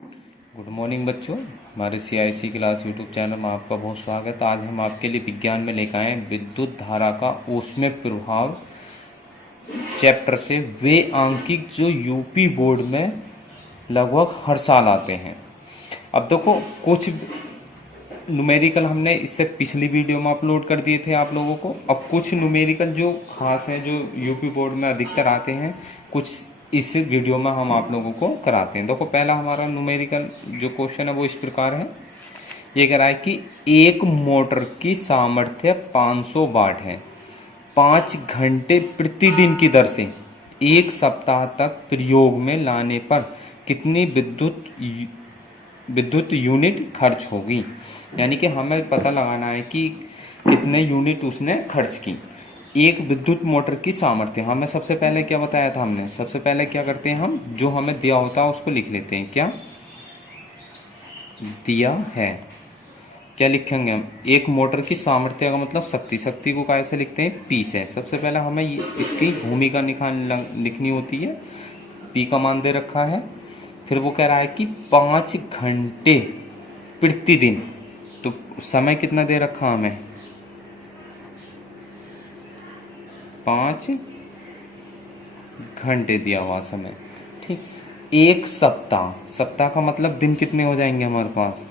Good morning बच्चों, हमारे CIC class YouTube channel में आपका बहुत स्वागत है। आज हम आपके लिए विज्ञान में लेकर आए विद्युत धारा का ऊष्मीय प्रभाव चैप्टर से वे आंकिक जो यूपी बोर्ड में लगभग हर साल आते हैं। अब देखो, कुछ न्यूमेरिकल हमने इससे पिछली वीडियो में अपलोड कर दिए थे आप लोगों को। अब कुछ न्यूमेरिकल जो खास है, जो यूपी बोर्ड में अधिकतर आते हैं, कुछ इस वीडियो में हम आप लोगों को कराते हैं। देखो, पहला हमारा न्यूमेरिकल जो क्वेश्चन है वो इस प्रकार है। ये कह रहा है कि एक मोटर की सामर्थ्य 500 वाट है, 5 घंटे प्रतिदिन की दर से एक सप्ताह तक प्रयोग में लाने पर कितनी विद्युत यूनिट खर्च होगी। यानी कि हमें पता लगाना है कि कितने यूनिट उसने खर्च की। एक विद्युत मोटर की सामर्थ्य, हमें सबसे पहले क्या बताया था हमने, सबसे पहले क्या करते हैं हम, जो हमें दिया होता है उसको लिख लेते हैं। क्या दिया है, क्या लिखेंगे हम, एक मोटर की सामर्थ्य का मतलब शक्ति। शक्ति को कैसे लिखते हैं, पी से। सबसे पहले हमें इसकी भूमिका लिखनी होती है। पी का मान दे रखा है। फिर वो कह रहा है कि 5 घंटे प्रतिदिन, तो समय कितना दे रखा हमें, 5 घंटे दिया हुआ समय। ठीक, एक सप्ताह, सप्ताह का मतलब दिन कितने हो जाएंगे हमारे पास,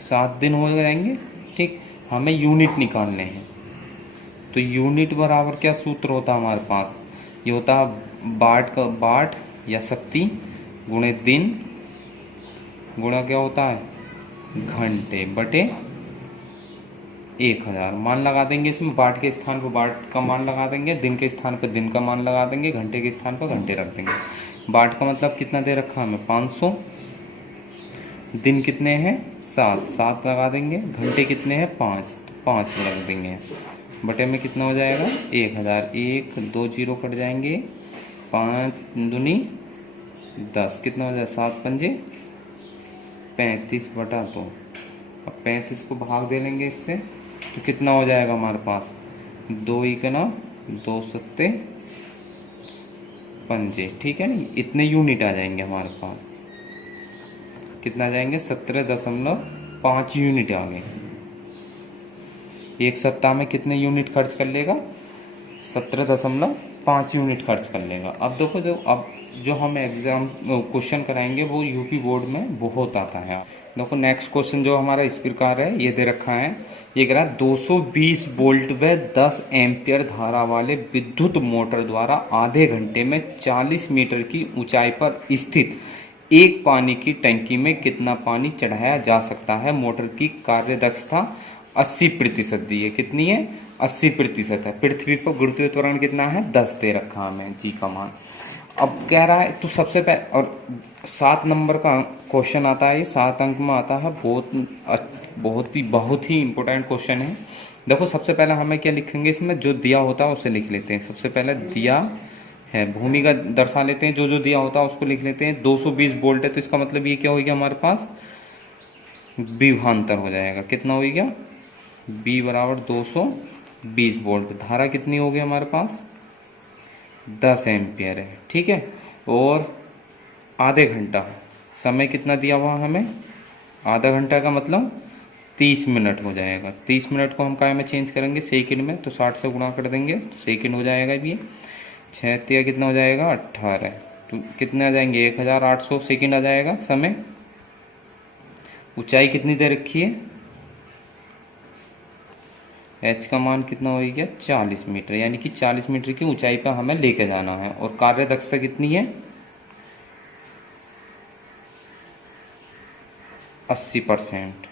7 दिन हो जाएंगे। ठीक, हमें यूनिट निकालने हैं, तो यूनिट बराबर क्या सूत्र होता है हमारे पास, ये होता है वाट या शक्ति गुणे दिन गुणा क्या होता है, घंटे बटे 1000। मान लगा देंगे इसमें, वाट के स्थान पर वाट का मान लगा देंगे, दिन के स्थान पर दिन का मान लगा देंगे, घंटे के स्थान पर घंटे रख देंगे। वाट का मतलब कितना दे रखा हमें, 500। दिन कितने हैं, 7 लगा देंगे। घंटे कितने हैं, 5, तो 5 में रख देंगे। बटे में कितना हो जाएगा, 1000। 1 2 0 कट जाएंगे, 5 दूनी 10, कितना हो जाएगा, 7 पंजे 35 बटा 2। अब 35 को भाग दे लेंगे इससे, तो कितना हो जाएगा हमारे पास, 2 इकना 2 सत्ते पंजे। ठीक है ना, इतने यूनिट आ जाएंगे हमारे पास। कितना आ जाएंगे, 17.5 यूनिट आ गए। एक सप्ताह में कितने यूनिट खर्च कर लेगा, 17.5 यूनिट खर्च कर लेगा। अब देखो, जो हम एग्जाम क्वेश्चन कराएंगे वो यूपी बोर्ड में बहुत आता है। देखो, नेक्स्ट क्वेश्चन जो हमारा इस प्रकार है, ये दे रखा है। ये कह रहा है 220 वोल्ट व 10 एम्पियर धारा वाले विद्युत मोटर द्वारा आधे घंटे में 40 मीटर की ऊंचाई पर स्थित एक पानी की टंकी में कितना पानी चढ़ाया जा सकता है। मोटर की कार्य दक्षता 80% दी है। कितनी है, 80% है। पृथ्वी पर गुरुत्वीय त्वरण कितना है, 10 दे रखा हमें, जी का मान। अब कह रहा है, तो सबसे पहले, और 7 नंबर का क्वेश्चन आता है, ये 7 अंक में आता है। बहुत ही इंपॉर्टेंट क्वेश्चन है। देखो, सबसे पहले हमें क्या लिखेंगे इसमें, जो दिया होता है उसे लिख लेते हैं। सबसे पहले दिया है, भूमिका दर्शा लेते हैं, जो दिया होता है उसको लिख लेते हैं। 220 वोल्ट है, तो इसका मतलब ये क्या हो गया हमारे पास, विभवांतर हो जाएगा। कितना हो गया, बी बराबर 220 वोल्ट। धारा कितनी हो गई हमारे पास, 10 एम्पियर है। ठीक है, और आधे घंटा समय कितना दिया हुआ हमें, आधा घंटा का मतलब 30 मिनट हो जाएगा। 30 मिनट को हम काय में चेंज करेंगे, सेकंड में, तो 60 से गुणा कर देंगे तो सेकंड हो जाएगा। ये 6 कितना हो जाएगा, 18, तो कितने आ जाएंगे, 1800 सेकंड आ जाएगा समय। ऊंचाई कितनी दे रखी है, एच का मान कितना हो गया, 40 मीटर, यानी कि 40 मीटर की ऊंचाई पर हमें लेके जाना है। और कार्य दक्षता कितनी है, 80%।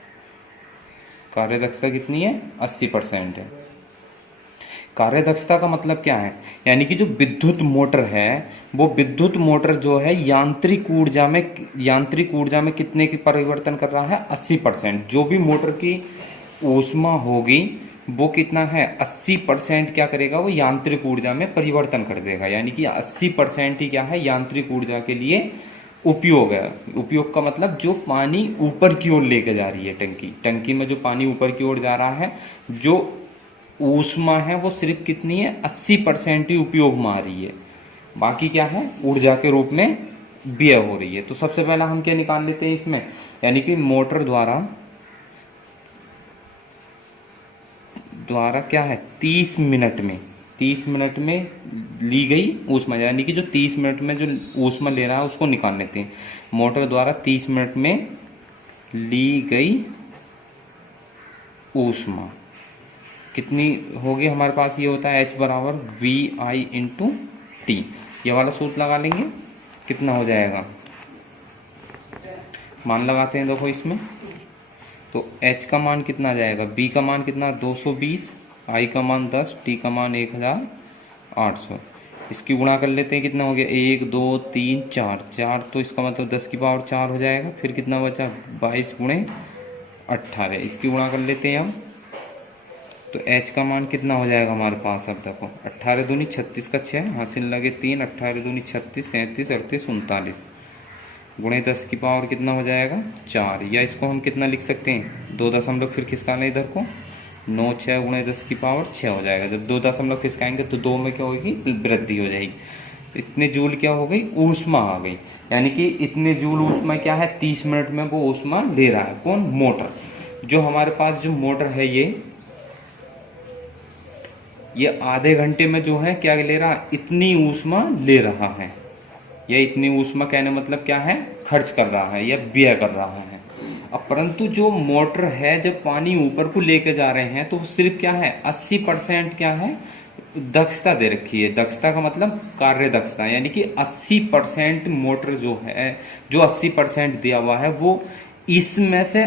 कार्य दक्षता कितनी है, 80% है। कार्य दक्षता का मतलब क्या है, यानी कि जो विद्युत मोटर है, वो विद्युत मोटर जो है यांत्रिक ऊर्जा में कितने की परिवर्तन कर रहा है, 80%। जो भी मोटर की ऊष्मा होगी वो कितना है, 80% क्या करेगा, वो यांत्रिक ऊर्जा में परिवर्तन कर देगा। यानी कि 80% ही क्या है, यांत्रिक ऊर्जा के लिए उपयोग है। उपयोग का मतलब जो पानी ऊपर की ओर लेके जा रही है टंकी में जो पानी ऊपर की ओर जा रहा है, जो ऊष्मा है वो सिर्फ कितनी है, 80% ही उपयोग में आ रही है। बाकी क्या है, ऊर्जा के रूप में व्यय हो रही है। तो सबसे पहला हम क्या निकाल लेते हैं इसमें, यानी कि मोटर द्वारा क्या है 30 मिनट में, 30 मिनट में ली गई ऊष्मा, यानी कि जो 30 मिनट में जो ऊष्मा ले रहा है उसको निकाल लेते हैं। मोटर द्वारा 30 मिनट में ली गई ऊष्मा कितनी होगी हमारे पास, ये होता है H बराबर VI/T। ये वाला सूत्र लगा लेंगे, कितना हो जाएगा, मान लगाते हैं। देखो इसमें तो H का मान कितना आ जाएगा, B का मान कितना 220, I का मान 10, T का मान 1800। इसकी गुणा कर लेते हैं, कितना हो गया 1 2 3 4, 4 तो इसका मतलब 10 की पावर 4 हो जाएगा। फिर कितना बचा 22 गुणे 18, इसकी गुणा कर लेते हैं हम। तो H का मान कितना हो जाएगा हमारे पास, अब देखो 18 दूनी 36 का 6, हासिल लगे 3, 18 दूनी 36, 37, 38, 39 गुणे 10 की पावर कितना हो जाएगा 4। या इसको हम कितना लिख सकते हैं, 2 दशमलव फिर खिसकाना इधर को, 9 6 गुणे 10 की पावर 6 हो जाएगा। जब 2 दशमलव खिसकाएंगे तो 2 में क्या होगी, वृद्धि हो जाएगी। इतने जूल क्या हो गई, ऊष्मा आ गई, यानी कि इतने जूल ऊष्मा क्या है 30 मिनट में वो ऊष्मा ले रहा है। कौन, मोटर। जो हमारे पास जो मोटर है ये आधे घंटे में जो है क्या ले रहा है, इतनी ऊष्मा ले रहा है। या इतनी ऊष्मा कहने मतलब क्या है, खर्च कर रहा है या व्यय कर रहा है। अब परंतु जो मोटर है जब पानी ऊपर को लेके जा रहे हैं तो सिर्फ क्या है 80% क्या है दक्षता दे रखी है। दक्षता का मतलब कार्य दक्षता, यानी कि 80% मोटर जो है, जो 80% दिया हुआ है वो इसमें से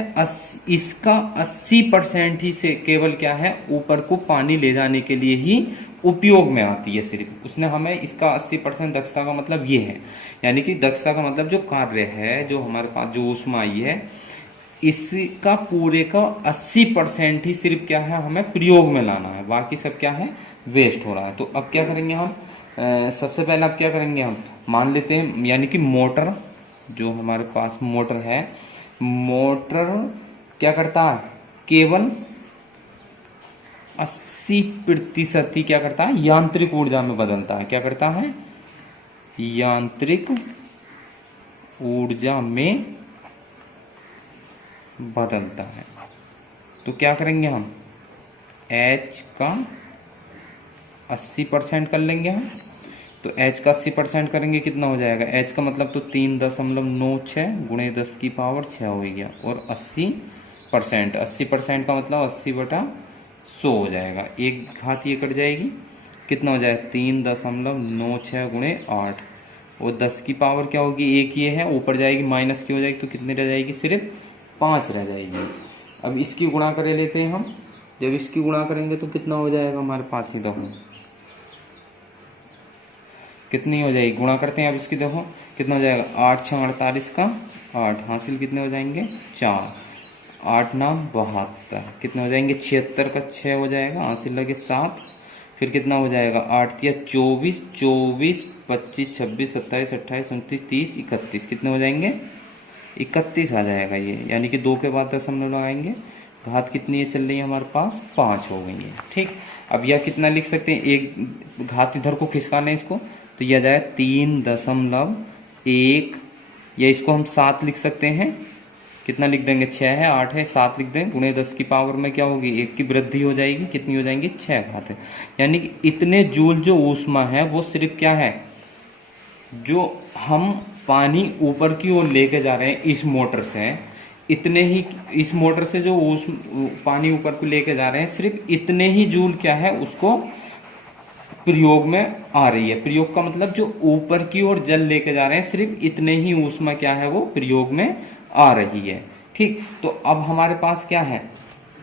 इसका 80% ही से केवल क्या है ऊपर को पानी ले जाने के लिए ही उपयोग में आती है। सिर्फ उसने हमें इसका 80% दक्षता का मतलब ये है, यानी कि दक्षता का मतलब जो कार्य है, जो हमारे पास जो ऊष्मा आई है, इसका पूरे का 80% ही सिर्फ क्या है हमें प्रयोग में लाना है, बाकी सब क्या है वेस्ट हो रहा है। तो अब क्या करेंगे हम, सबसे पहले अब क्या करेंगे हम मान लेते हैं, यानी कि मोटर, जो हमारे पास मोटर है, मोटर क्या करता है केवल 80% ही क्या करता है यांत्रिक ऊर्जा में बदलता है। क्या करता है, यांत्रिक ऊर्जा में बदलता है। तो क्या करेंगे हम, H का 80% कर लेंगे हम। तो H का 80% करेंगे कितना हो जाएगा, H का मतलब तो 3.96 गुणे 10 की पावर 6 हो गया, और 80% का मतलब 80/100 हो जाएगा। एक घात ये कट जाएगी, कितना हो जाएगा 3.96 गुणे 8, और 10 की पावर क्या होगी, एक ये है ऊपर जाएगी माइनस की हो जाएगी, तो कितनी रह जाएगी सिर्फ 5 रह जाएगी। अब इसकी गुणा कर लेते हैं हम। जब इसकी गुणा करेंगे तो कितना हो जाएगा हमारे पास, ही देखो कितनी हो जाएगी, गुणा करते हैं अब इसकी, देखो कितना हो जाएगा 8 6 48 का 8, हासिल कितने हो जाएंगे 4, 8 9 72, कितने हो जाएंगे 76 का 6 हो जाएगा, हासिल लगे 7, फिर कितना हो जाएगा 8 3 24, 24 25 26 27 28 29 30 31, कितने हो जाएंगे 31 आ जाएगा ये, यानी कि 2 के बाद दशमलव लगाएंगे, घात कितनी है चल रही है हमारे पास 5 हो गई है। ठीक, अब यह कितना लिख सकते हैं, एक घात इधर को खिसकाना है इसको, तो यह जाए 3.1, या इसको हम 7 लिख सकते हैं, कितना लिख देंगे 6 है 8 है 7 लिख देंगे, गुणे 10 की पावर में क्या होगी 1 की वृद्धि हो जाएगी, कितनी हो जाएंगी 6 घात है। यानी कि इतने जूल जो ऊष्मा है वो सिर्फ क्या है, जो हम पानी ऊपर की ओर लेके जा रहे हैं इस मोटर से, इतने ही इस मोटर से जो पानी ऊपर को लेके जा रहे हैं, सिर्फ इतने ही जूल क्या है उसको प्रयोग में आ रही है। प्रयोग का मतलब जो ऊपर की ओर जल लेके जा रहे हैं, सिर्फ इतने ही ऊष्मा क्या है वो प्रयोग में आ रही है। ठीक, तो अब हमारे पास क्या है,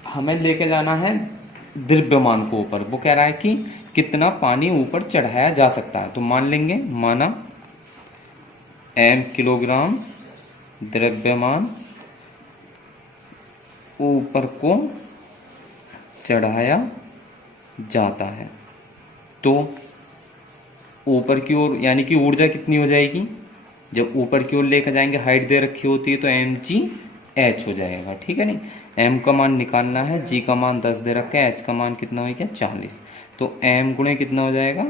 हमें लेके जाना है द्रव्यमान को ऊपर। वो कह रहा है कि कितना पानी ऊपर चढ़ाया जा सकता है। तो मान लेंगे, माना m किलोग्राम द्रव्यमान ऊपर को चढ़ाया जाता है, तो ऊपर की ओर यानी कि ऊर्जा कितनी हो जाएगी, जब ऊपर की ओर लेकर जाएंगे, हाइट दे रखी होती है तो mgh हो जाएगा। ठीक है नहीं, m का मान निकालना है, g का मान 10 दे रखा है, h का मान कितना हो गया 40, तो m गुणे कितना हो जाएगा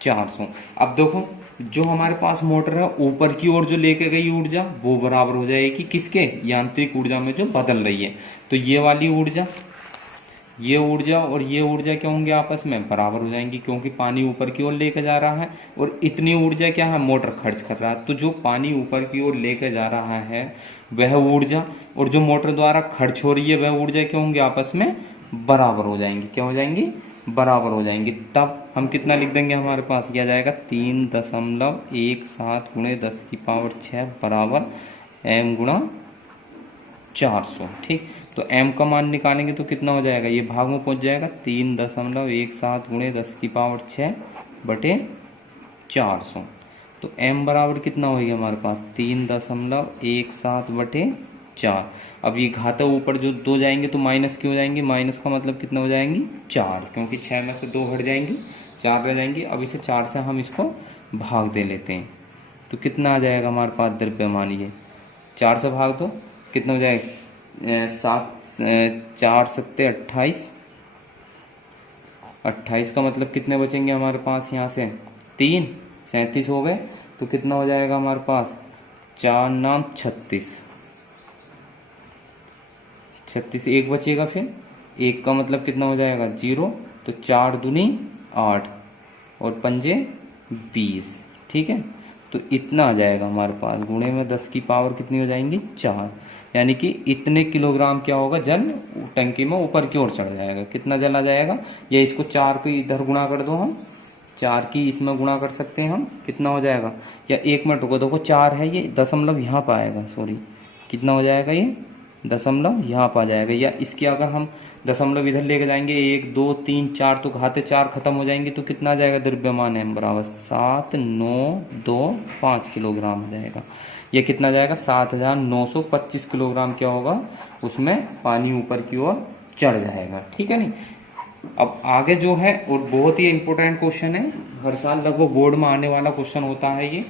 400। अब देखो जो हमारे पास मोटर है ऊपर की ओर जो लेके गई ऊर्जा वो बराबर हो जाएगी किसके, यांत्रिक ऊर्जा में जो बदल रही है। तो ये वाली ऊर्जा, ये ऊर्जा और ये ऊर्जा क्या होंगे, आपस में बराबर हो जाएंगी, क्योंकि पानी ऊपर की ओर लेके जा रहा है और इतनी ऊर्जा क्या है, मोटर खर्च कर रहा है। तो जो पानी ऊपर की ओर लेके जा रहा है वह ऊर्जा और जो मोटर द्वारा खर्च हो रही है वह ऊर्जा क्या होंगे, आपस में बराबर हो जाएंगी। क्या हो जाएंगी, बराबर हो जाएंगी। तब हम कितना लिख देंगे, हमारे पास क्या जाएगा 3.17 गुणे 10⁻6 बराबर m गुणा 400। ठीक, तो m का मान निकालेंगे तो कितना हो जाएगा, ये भाग में पहुंच जाएगा 3.17 गुणे 10⁻6 बटे 400। तो m बराबर कितना हो गया हमारे पास 3.17 बटे 4। अब ये घाता ऊपर जो 2 जाएंगे तो माइनस की हो जाएंगे, माइनस का मतलब कितना हो जाएंगी 4, क्योंकि 6 में से 2 घट जाएंगी, 4 रह जाएंगी। अब इसे 4 से हम इसको भाग दे लेते हैं तो कितना आ जाएगा हमारे पास द्रव्यमान, ये 4 से भाग दो कितना हो जाएगा 4 सत्ते 28, 28 का मतलब कितने बचेंगे हमारे पास, यहाँ से 3, 37 हो गए। तो कितना हो जाएगा हमारे पास 4 9 36, 36 एक बचेगा, फिर एक का मतलब कितना हो जाएगा 0, तो 4 दूनी 8 और पंजे 20। ठीक है, तो इतना आ जाएगा हमारे पास, गुणे में 10 की पावर कितनी हो जाएंगी 4, यानी कि इतने किलोग्राम क्या होगा जल टंकी में ऊपर की ओर चढ़ जाएगा। कितना जल आ जाएगा, या इसको 4 को इधर गुणा कर दो, हम 4 की इसमें गुणा कर सकते हैं हम, कितना हो जाएगा, या 1 मिनट रुको, देखो 4 है, ये दशमलव यहाँ पर आएगा, सॉरी कितना हो जाएगा, ये दशमलव यहाँ पर आ जाएगा। या इसके अगर हम दशमलव इधर लेके जाएंगे 1 2 3 4 तो घाते 4 खत्म हो जाएंगे, तो कितना आ जाएगा द्रव्यमान m बराबर 7925 किलोग्राम हो जाएगा। ये कितना जाएगा 7925 किलोग्राम क्या होगा, उसमें पानी ऊपर की ओर चढ़ जाएगा। ठीक है नहीं। अब आगे जो है और बहुत ही इंपॉर्टेंट क्वेश्चन है, हर साल लगभग बोर्ड में आने वाला क्वेश्चन होता है, ये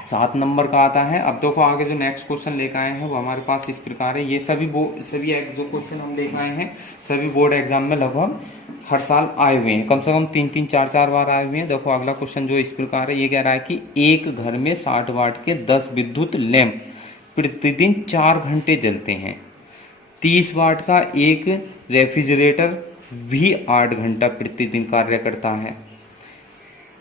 7 नंबर का आता है। अब देखो आगे जो नेक्स्ट क्वेश्चन लेकर आए हैं वो हमारे पास इस प्रकार है। ये सभी जो क्वेश्चन हम लेकर आए हैं सभी बोर्ड एग्जाम में लगभग हर साल आए हुए हैं, कम से कम 3 4 4 बार आए हुए हैं। देखो अगला क्वेश्चन जो इस प्रकार है, ये कह रहा है कि एक घर में 60 वाट के 10 विद्युत लैंप प्रतिदिन 4 घंटे जलते हैं, 30 वाट का एक रेफ्रिजरेटर भी 8 घंटा प्रतिदिन कार्य करता है,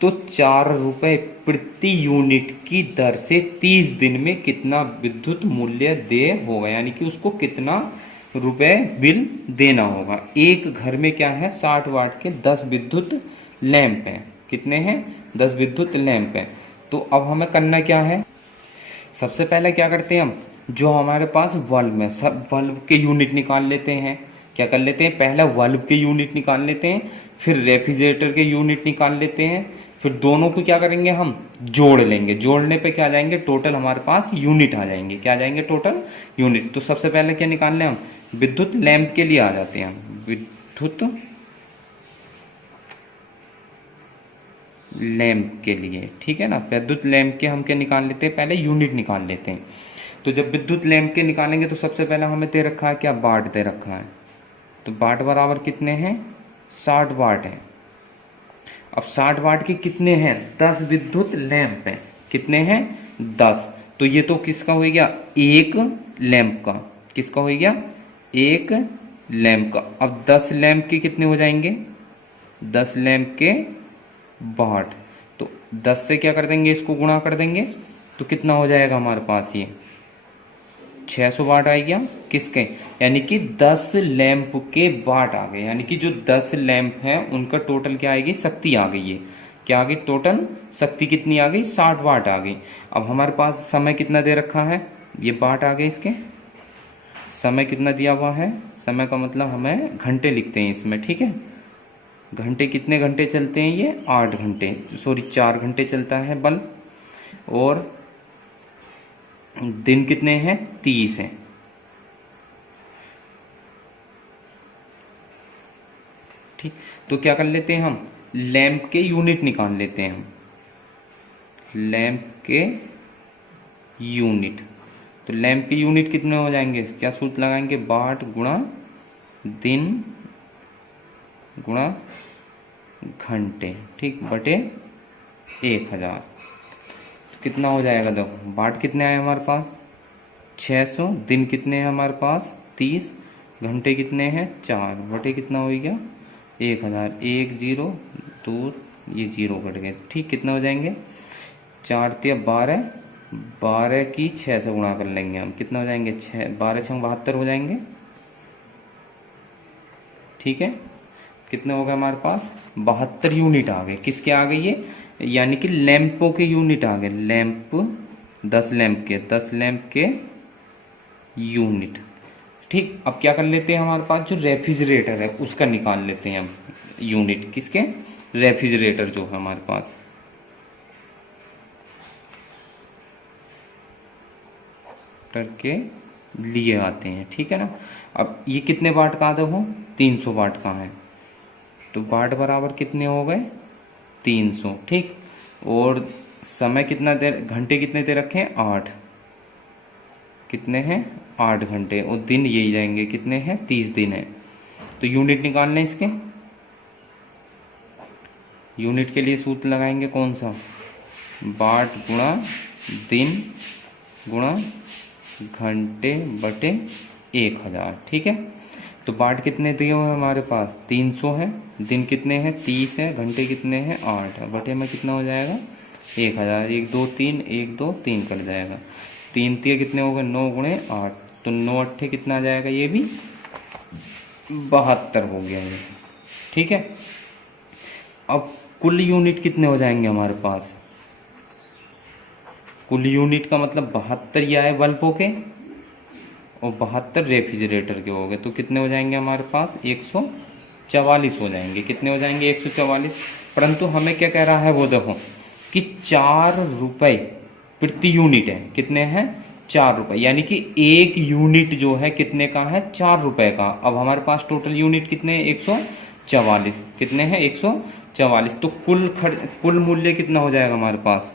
तो 4 रुपए प्रति यूनिट की दर से 30 दिन में कितना विद्युत मूल्य देय होगा, यानी कि उसको कितना रुपए बिल देना होगा। एक घर में क्या है 60 वाट के 10 विद्युत लैंप हैं, कितने हैं 10 विद्युत लैंप हैं। तो अब हमें करना क्या है, सबसे पहले क्या करते हैं हम, जो हमारे पास बल्ब है सब बल्ब के यूनिट निकाल लेते हैं। क्या कर लेते हैं, पहले बल्ब के यूनिट निकाल लेते हैं, फिर रेफ्रिजरेटर के यूनिट निकाल लेते हैं, फिर दोनों को क्या करेंगे हम जोड़ लेंगे। जोड़ने पे क्या आ जाएंगे, टोटल हमारे पास यूनिट आ जाएंगे। क्या आ जाएंगे, टोटल यूनिट। तो सबसे पहले क्या निकाल लें हम, विद्युत लैंप के लिए आ जाते हैं हम, विद्युत लैंप के लिए। ठीक है ना, विद्युत लैंप के हम क्या निकाल लेते हैं, पहले यूनिट निकाल लेते हैं। तो जब विद्युत लैंप के निकालेंगे तो सबसे पहले हमें दे रखा है क्या, वाट दे रखा है। तो वाट बराबर कितने हैं 60 वाट है। अब 60 वाट के कितने हैं 10 विद्युत लैंप हैं, कितने हैं 10। तो ये तो किसका हो गया, एक लैंप का, किसका हो गया एक लैंप का। अब 10 लैंप के कितने हो जाएंगे, 10 लैंप के वाट। तो 10 से क्या कर देंगे, इसको गुणा कर देंगे तो कितना हो जाएगा हमारे पास, ये 600 वाट आ गया किसके, यानी कि 10 लैंप के वाट आ गए। यानी कि जो 10 लैंप हैं उनका टोटल क्या आएगी, शक्ति आ गई है। क्या आ गई, टोटल शक्ति कितनी आ गई 60 वाट आ गई। अब हमारे पास समय कितना दे रखा है, ये वाट आ गए इसके, समय कितना दिया हुआ है, समय का मतलब हमें घंटे लिखते हैं इसमें। ठीक है, घंटे कितने घंटे चलते हैं, ये 8 घंटे, सॉरी 4 घंटे चलता है बल्ब। और दिन कितने हैं 30 हैं। ठीक, तो क्या कर लेते हैं हम, लैंप के यूनिट निकाल लेते हैं हम, लैंप के यूनिट। तो लैंप के यूनिट कितने हो जाएंगे, क्या सूत्र लगाएंगे, वाट गुणा दिन गुणा घंटे, ठीक, बटे 1000। कितना हो जाएगा देखो, बाट कितने आए हमारे पास 600, दिन कितने हैं हमारे पास 30, घंटे कितने हैं 4, बटे कितना हो गया 1000। 1 0 2, ये 0 कट गए, ठीक। कितने हो जाएंगे 4 3 12, 12 की 6 से गुणा कर लेंगे हम, कितना हो जाएंगे 6 12 6 72 हो जाएंगे, ठीक है। कितने हो गए हमारे पास 72 यूनिट आ गए। किसके आ गए ये, यानी कि लैंपों के यूनिट आ गए। लैंप 10 लैंप के यूनिट, ठीक। अब क्या कर लेते हैं, हमारे पास जो रेफ्रिजरेटर है उसका निकाल लेते हैं हम यूनिट। किसके, रेफ्रिजरेटर जो है हमारे पास, के लिए आते हैं, ठीक है ना। अब ये कितने वाट का देखो 300 वाट का है, तो वाट बराबर कितने हो गए 300, ठीक। और समय कितना देर, घंटे कितने दे रखे हैं 8, कितने हैं 8 घंटे, और दिन यही रहेंगे, कितने हैं 30 दिन है। तो यूनिट निकालने इसके, यूनिट के लिए सूत्र लगाएंगे कौन सा, वाट गुणा दिन गुणा घंटे बटे 1000, ठीक है। तो वाट कितने दिए हुए हैं हमारे पास 300 है, दिन कितने हैं 30 है, घंटे कितने हैं 8 है, बटे में कितना हो जाएगा 1000। 1 2 3 1 2 3 कर जाएगा, 3 3 कितने हो गए 9 गुणे 8, तो 9 8 कितना आ जाएगा, ये भी 72 हो गया ये, ठीक है। अब कुल यूनिट कितने हो जाएंगे हमारे पास, कुल यूनिट का मतलब 72 ये आए बल्बों के और 72 रेफ्रिजरेटर के हो गए, तो कितने हो जाएंगे हमारे पास 144 हो जाएंगे। कितने हो जाएंगे 144। परंतु हमें क्या कह रहा है वो देखो कि 4 रुपये प्रति यूनिट है, कितने हैं 4 रुपये, यानी कि एक यूनिट जो है कितने का है 4 रुपये का। अब हमारे पास टोटल यूनिट कितने हैं 144, कितने हैं 144, तो कुल मूल्य कितना हो जाएगा हमारे पास,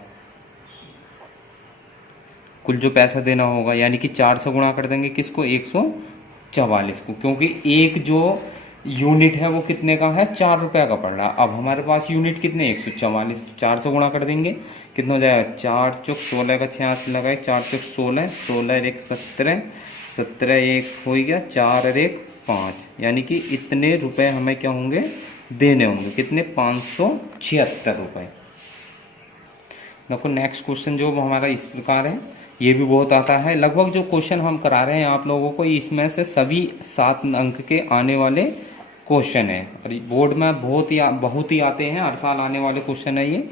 कुल जो पैसा देना होगा, यानी कि 4 से गुणा कर देंगे किसको 144 को, क्योंकि एक जो यूनिट है वो कितने का है 4 रुपये का पड़ रहा। अब हमारे पास यूनिट कितने 144, तो 4 से गुणा कर देंगे, कितना हो जाएगा 4 चौक 16 का 86 लगाए, 4 चौक 16, 16 1 17, 17 1 हो गया, 4 और 1 5, यानी कि इतने रुपए हमें क्या होंगे देने होंगे, कितने 576 रुपये। देखो नेक्स्ट क्वेश्चन जो वो हमारा इस प्रकार है, ये भी बहुत आता है। लगभग जो क्वेश्चन हम करा रहे हैं आप लोगों को, इसमें से सभी 7 अंक के आने वाले क्वेश्चन है, और बोर्ड में बहुत ही आते हैं, हर साल आने वाले क्वेश्चन है ये।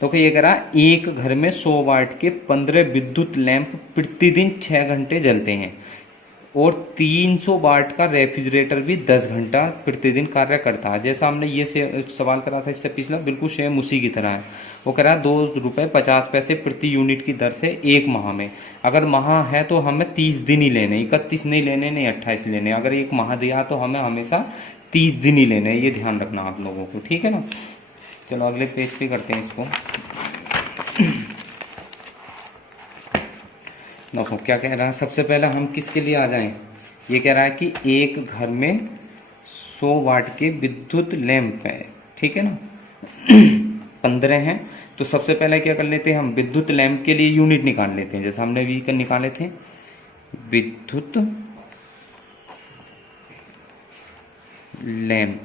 तो ये कह रहा एक घर में 100 वाट के 15 विद्युत लैंप प्रतिदिन 6 घंटे जलते हैं और 300 वाट का रेफ्रिजरेटर भी 10 घंटा प्रतिदिन कार्य करता है। जैसा हमने ये सवाल करा था इससे पिछला, बिल्कुल सेम उसी की तरह है। वो कह रहा है 2 रुपये 50 पैसे प्रति यूनिट की दर से 1 माह में। अगर माह है तो हमें 30 दिन ही लेने, 31 नहीं लेने, नहीं 28 लेने। अगर 1 माह दिया तो हमें हमेशा 30 दिन ही लेने, ये ध्यान रखना आप लोगों को, ठीक है ना। चलो अगले पेज पे करते हैं इसको। देखो क्या कह रहा है, सबसे पहले हम किसके लिए आ जाएं। ये कह रहा है कि एक घर में 100 वाट के विद्युत लैंप है, ठीक है ना 15 हैं। तो सबसे पहले क्या कर लेते हैं हम, विद्युत लैंप के लिए यूनिट निकाल लेते हैं, जैसे हमने भी निकाले थे विद्युत लैंप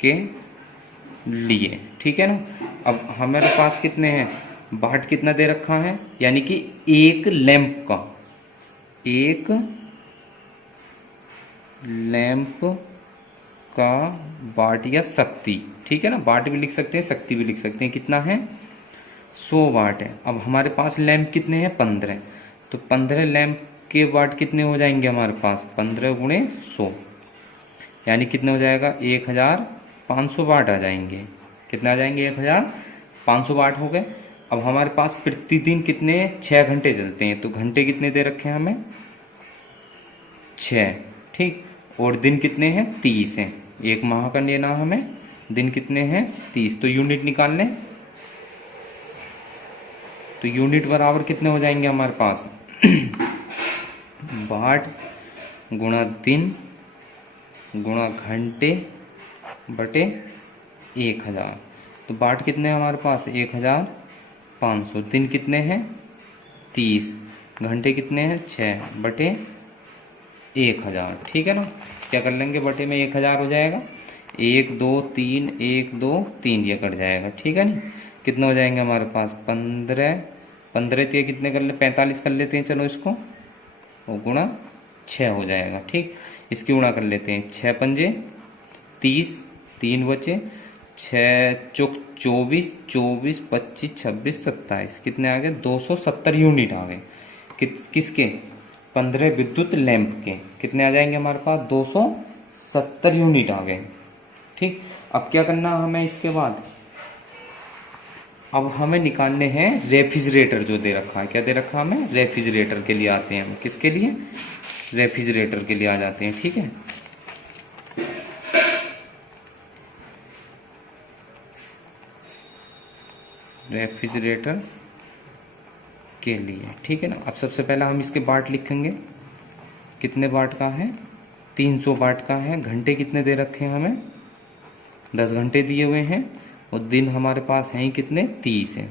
के लिए, ठीक है ना। अब हमारे पास कितने हैं, वाट कितना दे रखा है, यानी कि एक लैंप का वाट या शक्ति, ठीक है ना। वाट भी लिख सकते हैं, शक्ति भी लिख सकते हैं। कितना है 100 वाट है। अब हमारे पास लैंप कितने हैं 15, तो 15 लैंप के वाट कितने हो जाएंगे हमारे पास 15 गुणे 100, यानी कितने हो जाएगा 1500 वाट आ जाएंगे। कितने आ जाएंगे 1500 वाट हो गए। अब हमारे पास प्रतिदिन कितने 6 घंटे चलते हैं, तो घंटे कितने दे रखे हैं हमें 6, ठीक। और दिन कितने हैं 30 हैं, 1 माह का लेना हमें, दिन कितने हैं 30, तो यूनिट निकाल लें। तो यूनिट बराबर कितने हो जाएंगे हमारे पास वाट गुणा दिन गुणा घंटे बटे 1000, तो बाट कितने हैं हमारे पास 1500, दिन कितने हैं 30, घंटे कितने हैं 6/1000, ठीक है ना। क्या कर लेंगे, बटे में 1000 हो जाएगा, 1 2 3 1 2 3 ये कट जाएगा, ठीक है नहीं। कितने हो जाएंगे हमारे पास 15 तो ये कितने कर ले 45 कर लेते हैं, चलो इसको, वो गुणा 6 हो जाएगा, ठीक। इसकी गुणा कर लेते हैं, 6 पंजे 30, 3 बचे, 6 चौक 24, 24 25 26 27, कितने आ गए 270 यूनिट आ गए। किसके 15 विद्युत लैंप के कितने आ जाएंगे हमारे पास 270 यूनिट आ गए, ठीक। अब क्या करना हमें इसके बाद, अब हमें निकालने हैं रेफ्रिजरेटर जो दे रखा है। क्या दे रखा है हमें, रेफ्रिजरेटर के लिए आते हैं हम, किसके लिए, रेफ्रिजरेटर के लिए आ जाते हैं, ठीक है। रेफ्रिजरेटर के लिए, ठीक है ना। अब सबसे पहले हम इसके वाट लिखेंगे, कितने वाट का है 300 वाट का है। घंटे कितने दे रखे हैं हमें 10 घंटे दिए हुए हैं, और दिन हमारे पास हैं ही कितने 30 हैं।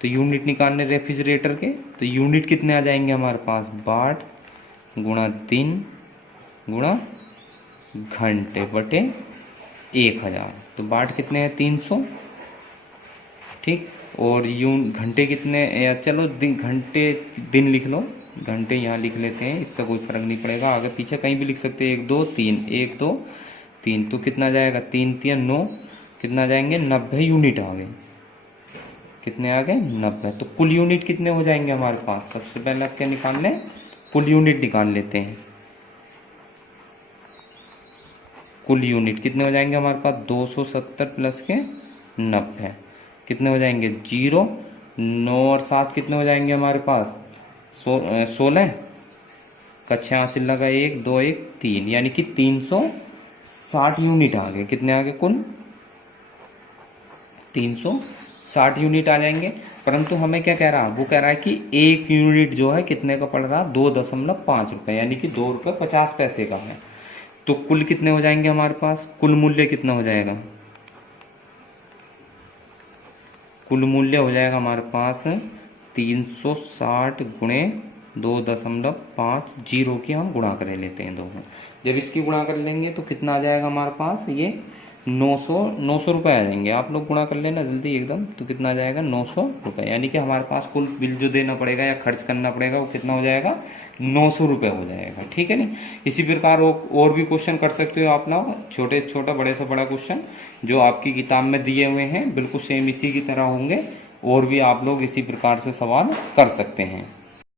तो यूनिट निकालने रेफ्रिजरेटर के, तो यूनिट कितने आ जाएंगे हमारे पास, वाट गुणा दिन गुणा घंटे बटे 1000। तो वाट कितने हैं 300, ठीक। और घंटे कितने, या चलो घंटे दिन लिख लो, घंटे यहाँ लिख लेते हैं, इससे कोई फर्क नहीं पड़ेगा, आगे पीछे कहीं भी लिख सकते हैं, 1 2 3 1 2 3, तो कितना जाएगा 3 3 9, कितना जाएंगे 90 यूनिट आ गए। कितने आ गए 90। तो कुल यूनिट कितने हो जाएंगे हमारे पास, सबसे पहले क्या निकालने, कुल यूनिट निकाल लेते हैं। कुल यूनिट कितने हो जाएंगे हमारे पास 270 प्लस के 90, कितने हो जाएंगे 0, 9 और 7 कितने हो जाएंगे हमारे पास 16 का 86 लगा 1 2 1 3, यानी कि 360 यूनिट आ गए। कितने आ गए कुल 360 यूनिट आ जाएंगे। परंतु हमें क्या कह रहा है, वो कह रहा है कि एक यूनिट जो है कितने का पड़ रहा 2.5 रुपये, यानी कि 2 रुपये 50 पैसे का है। तो कुल कितने हो जाएंगे हमारे पास, कुल मूल्य कितना हो जाएगा, कुल मूल्य हो जाएगा हमारे पास 360 गुणे 2.50 की हम गुणा कर लेते हैं दोनों। जब इसकी गुणा कर लेंगे तो कितना आ जाएगा हमारे पास, ये 900 रुपये आ जाएंगे। आप लोग गुणा कर लेना जल्दी एकदम, तो कितना आ जाएगा 900 रुपये, यानी कि हमारे पास कुल बिल जो देना पड़ेगा या खर्च करना पड़ेगा वो कितना हो जाएगा 900 रुपये हो जाएगा, ठीक है नहीं। इसी प्रकार और भी क्वेश्चन कर सकते हो आप लोग, छोटे से छोटा बड़े से बड़ा क्वेश्चन जो आपकी किताब में दिए हुए हैं, बिल्कुल सेम इसी की तरह होंगे, और भी आप लोग इसी प्रकार से सवाल कर सकते हैं।